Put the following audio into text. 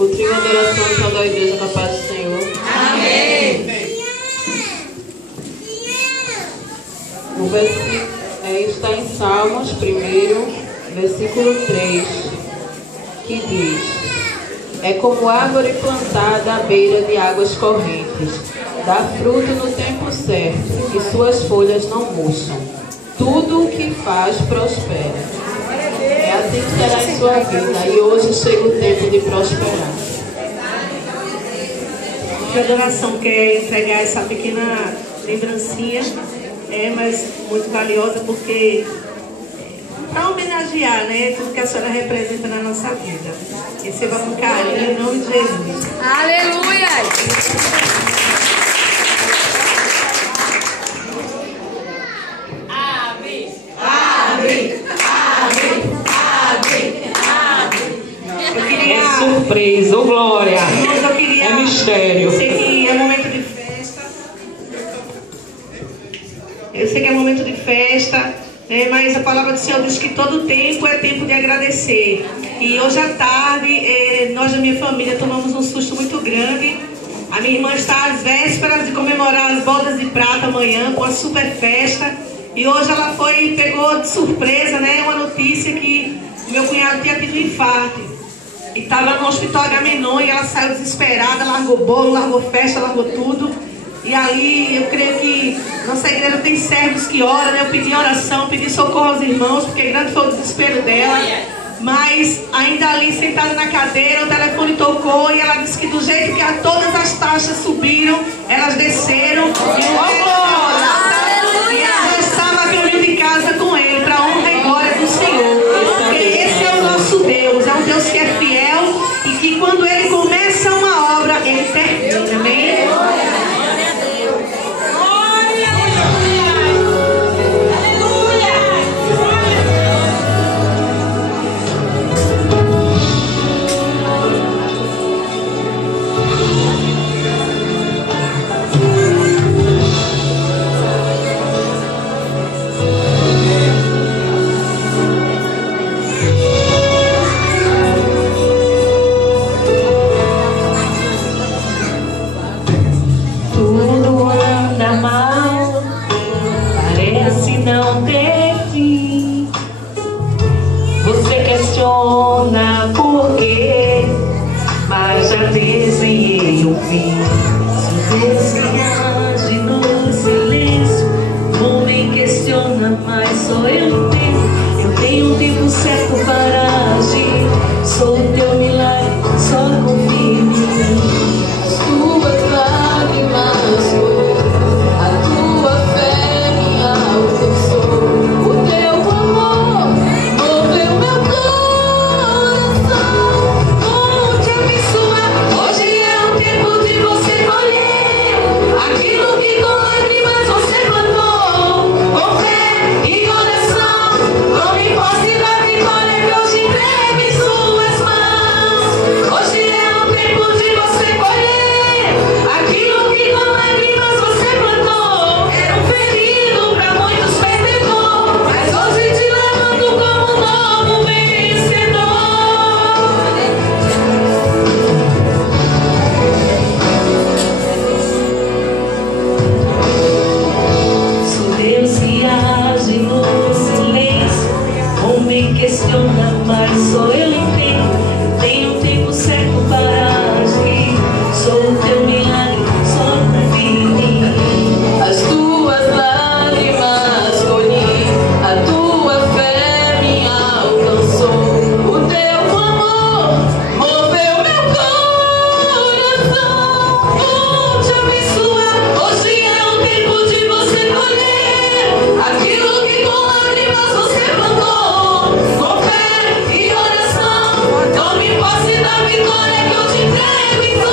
O trio de adoração de toda a igreja com a paz do Senhor. Amém. O versículo está em Salmos 1, versículo 3, que diz: é como árvore plantada à beira de águas correntes, dá fruto no tempo certo, e suas folhas não murcham. Tudo o que faz prospera. É assim que será em sua vida, e hoje chega o tempo de prosperar. A adoração quer entregar essa pequena lembrancinha, mas muito valiosa, porque para homenagear, né, tudo que a senhora representa na nossa vida. Receba com carinho, em nome de Jesus. Aleluia! Amém! Amém! Amém! Amém! É surpresa, ô glória! É mistério. Eu sei que é momento de festa. Eu sei que é momento de festa, mas a palavra do Senhor diz que todo tempo é tempo de agradecer. E hoje à tarde, nós da minha família tomamos um susto muito grande. A minha irmã está às vésperas de comemorar as bodas de prata amanhã, com a super festa. E hoje ela pegou de surpresa, uma notícia que meu cunhado tinha tido um infarto. E estava no hospital Agamenon, e ela saiu desesperada, largou bolo, largou festa, largou tudo. E aí eu creio que nossa igreja tem servos que oram, Eu pedi oração, pedi socorro aos irmãos, porque grande foi o desespero dela. Mas ainda ali sentada na cadeira, o telefone tocou e ela disse que do jeito que todas as taxas subiram, elas desceram. E ela estava a caminho de casa com ele, para a honra e glória do Senhor. Porque esse é o nosso Deus, é um Deus que é fiel e que quando ele começa uma obra, ele termina. Amém? Não ter fim. Você questiona por quê, mas já desenhei o fim. Se Deus que age no silêncio, o homem questiona, mas só eu tenho. Eu tenho um tempo certo para agir. Sou o teu milagre, só confia em mim. As tuas lágrimas, Tome posse da vitória que eu te entrego.